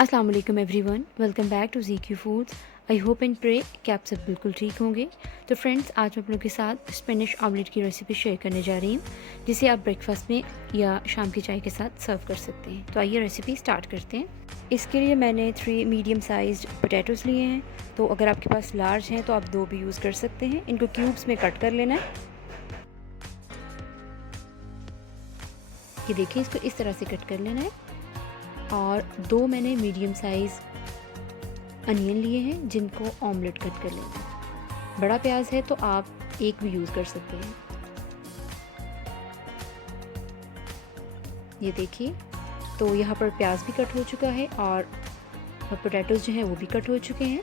अस्सलाम वालेकुम everyone, welcome back to ZQ foods. I hope and pray कि आप सब बिल्कुल ठीक होंगे। तो फ्रेंड्स, आज मैं आप लोगों के साथ स्पेनिश ऑमलेट की रेसिपी शेयर करने जा रही हूँ, जिसे आप ब्रेकफास्ट में या शाम की चाय के साथ सर्व कर सकते हैं। तो आइए रेसिपी स्टार्ट करते हैं। इसके लिए मैंने 3 मीडियम साइज्ड पोटैटोज़ लिए हैं। तो अगर आपके पास लार्ज हैं तो आप 2 भी यूज़ कर सकते हैं। इनको क्यूब्स में कट कर लेना है। ये देखिए, इसको इस तरह से कट कर लेना है। और 2 मैंने मीडियम साइज़ अनियन लिए हैं, जिनको ऑमलेट कट कर लेना है। बड़ा प्याज है तो आप एक भी यूज़ कर सकते हैं। ये देखिए, तो यहाँ पर प्याज भी कट हो चुका है और पोटैटोज़ जो हैं वो भी कट हो चुके हैं।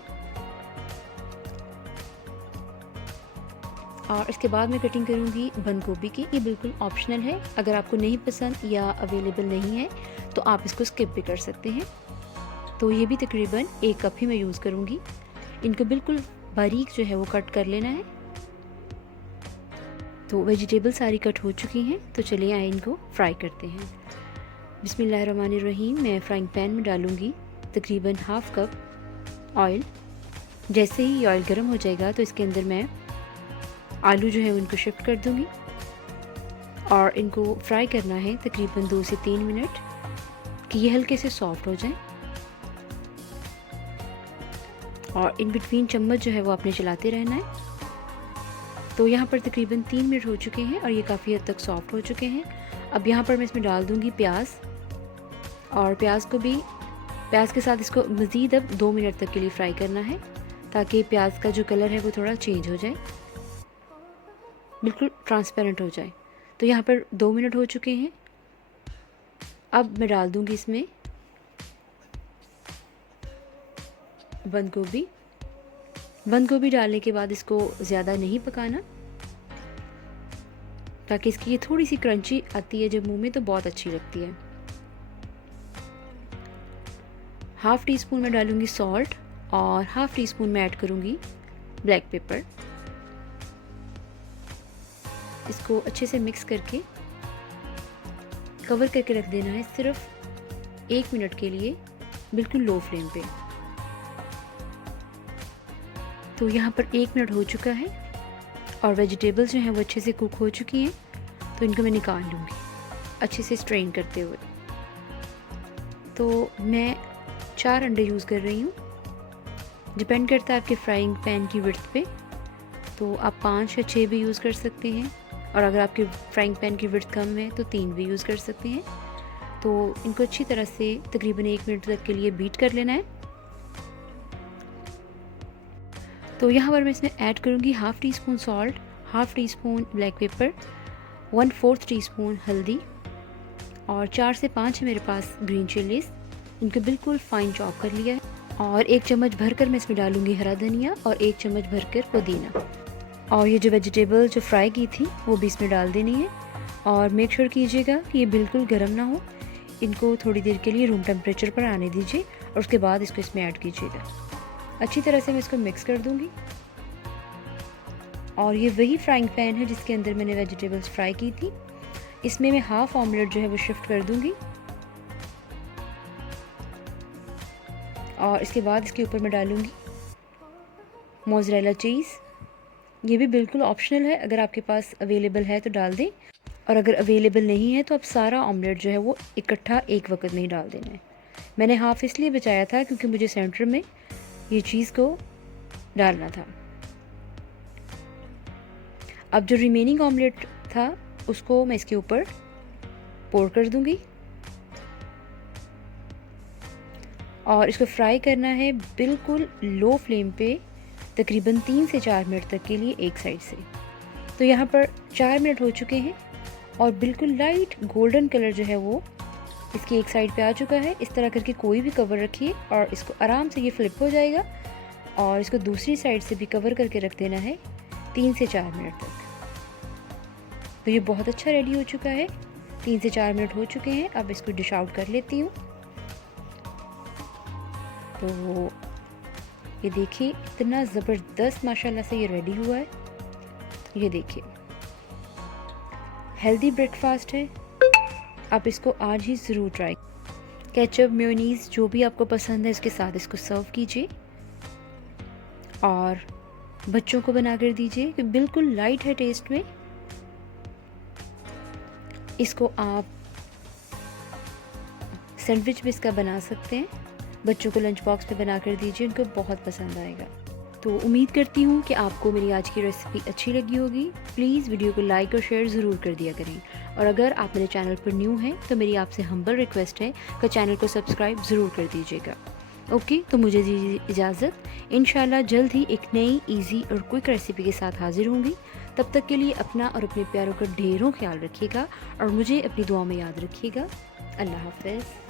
और इसके बाद मैं कटिंग करूँगी बंद गोभी की। ये बिल्कुल ऑप्शनल है, अगर आपको नहीं पसंद या अवेलेबल नहीं है तो आप इसको स्किप भी कर सकते हैं। तो ये भी तकरीबन 1 कप ही मैं यूज़ करूँगी। इनको बिल्कुल बारीक जो है वो कट कर लेना है। तो वेजिटेबल सारी कट हो चुकी हैं, तो चलिए आइए इनको फ्राई करते हैं। बिस्मिल्लाहिर्रहमानिर्रहीम। मैं फ्राइंग पैन में डालूँगी तकरीबन हाफ़ कप ऑयल। जैसे ही ऑयल गर्म हो जाएगा तो इसके अंदर मैं आलू जो है उनको शिफ्ट कर दूँगी और इनको फ्राई करना है तकरीबन 2 से 3 मिनट, कि ये हल्के से सॉफ्ट हो जाए। और इन बिटवीन चम्मच जो है वो आपने चलाते रहना है। तो यहाँ पर तकरीबन 3 मिनट हो चुके हैं और ये काफ़ी हद तक सॉफ्ट हो चुके हैं। अब यहाँ पर मैं इसमें डाल दूँगी प्याज, और प्याज के साथ इसको मज़ीद अब 2 मिनट तक के लिए फ्राई करना है, ताकि प्याज का जो कलर है वो थोड़ा चेंज हो जाए, बिल्कुल ट्रांसपेरेंट हो जाए। तो यहाँ पर 2 मिनट हो चुके हैं। अब मैं डाल दूँगी इसमें बंद गोभी डालने के बाद इसको ज़्यादा नहीं पकाना, ताकि इसकी ये थोड़ी सी क्रंची आती है जब मुंह में, तो बहुत अच्छी लगती है। हाफ़ टी स्पून मैं डालूँगी सॉल्ट और हाफ़ टी स्पून मैं ऐड करूँगी ब्लैक पेपर। इसको अच्छे से मिक्स करके कवर करके रख देना है सिर्फ 1 मिनट के लिए, बिल्कुल लो फ्लेम पे। तो यहाँ पर 1 मिनट हो चुका है और वेजिटेबल्स जो हैं वो अच्छे से कुक हो चुकी हैं। तो इनको मैं निकाल लूँगी अच्छे से स्ट्रेन करते हुए। तो मैं 4 अंडे यूज़ कर रही हूँ, डिपेंड करता है आपके फ्राइंग पैन की विड्थ पे। तो आप 5 या 6 भी यूज़ कर सकते हैं, और अगर आपके फ्राइंग पैन की विड्थ कम है तो 3 भी यूज़ कर सकते हैं। तो इनको अच्छी तरह से तकरीबन 1 मिनट तक के लिए बीट कर लेना है। तो यहाँ पर मैं इसमें ऐड करूँगी half tea spoon salt, half tea spoon black pepper, 1/4 teaspoon हल्दी, और 4 से 5 है मेरे पास ग्रीन चिलीज़। इनको बिल्कुल फाइन चॉप कर लिया है। और 1 चम्मच भरकर मैं इसमें डालूँगी हरा धनिया और 1 चम्मच भरकर पुदीना। और ये जो वेजिटेबल जो फ्राई की थी वो भी इसमें डाल देनी है। और मेक श्योर कीजिएगा कि ये बिल्कुल गर्म ना हो। इनको थोड़ी देर के लिए रूम टेम्परेचर पर आने दीजिए और उसके बाद इसको इसमें ऐड कीजिएगा। अच्छी तरह से मैं इसको मिक्स कर दूँगी। और ये वही फ्राइंग पैन है जिसके अंदर मैंने वेजिटेबल्स फ्राई की थी। इसमें मैं हाफ़ ऑमलेट जो है वो शिफ्ट कर दूँगी, और इसके बाद इसके ऊपर मैं डालूँगी मोज़रेला चीज़। ये भी बिल्कुल ऑप्शनल है, अगर आपके पास अवेलेबल है तो डाल दें, और अगर अवेलेबल नहीं है तो आप सारा ऑमलेट जो है वो इकट्ठा एक वक्त में ही डाल देना है। मैंने हाफ़ इसलिए बचाया था क्योंकि मुझे सेंटर में ये चीज़ को डालना था। अब जो रिमेनिंग ऑमलेट था उसको मैं इसके ऊपर पोर कर दूंगी, और इसको फ्राई करना है बिल्कुल लो फ्लेम पे तकरीबन 3 से 4 मिनट तक के लिए एक साइड से। तो यहाँ पर 4 मिनट हो चुके हैं और बिल्कुल लाइट गोल्डन कलर जो है वो इसकी एक साइड पे आ चुका है। इस तरह करके कोई भी कवर रखिए और इसको आराम से ये फ्लिप हो जाएगा, और इसको दूसरी साइड से भी कवर करके रख देना है 3 से 4 मिनट तक। तो ये बहुत अच्छा रेडी हो चुका है। 3 से 4 मिनट हो चुके हैं। अब इसको डिश आउट कर लेती हूँ। तो ये देखिए, इतना ज़बरदस्त माशाल्लाह से ये रेडी हुआ है। ये देखिए, हेल्दी ब्रेकफास्ट है। आप इसको आज ही ज़रूर ट्राई केचप, मेयोनीज़ जो भी आपको पसंद है इसके साथ इसको सर्व कीजिए और बच्चों को बना कर दीजिए कि बिल्कुल लाइट है टेस्ट में। इसको आप सैंडविच भी इसका बना सकते हैं, बच्चों को लंच बॉक्स में बना कर दीजिए, उनको बहुत पसंद आएगा। तो उम्मीद करती हूँ कि आपको मेरी आज की रेसिपी अच्छी लगी होगी। प्लीज़ वीडियो को लाइक और शेयर ज़रूर कर दिया करें, और अगर आप मेरे चैनल पर न्यू हैं तो मेरी आपसे हम्बल रिक्वेस्ट है कि चैनल को सब्सक्राइब ज़रूर कर दीजिएगा। ओके, तो मुझे दीजिए इजाज़त। इंशाल्लाह जल्द ही एक नई ईजी और क्विक रेसिपी के साथ हाजिर होंगी। तब तक के लिए अपना और अपने प्यारों का ढेरों ख्याल रखिएगा और मुझे अपनी दुआ में याद रखिएगा। अल्लाह हाफ़िज़।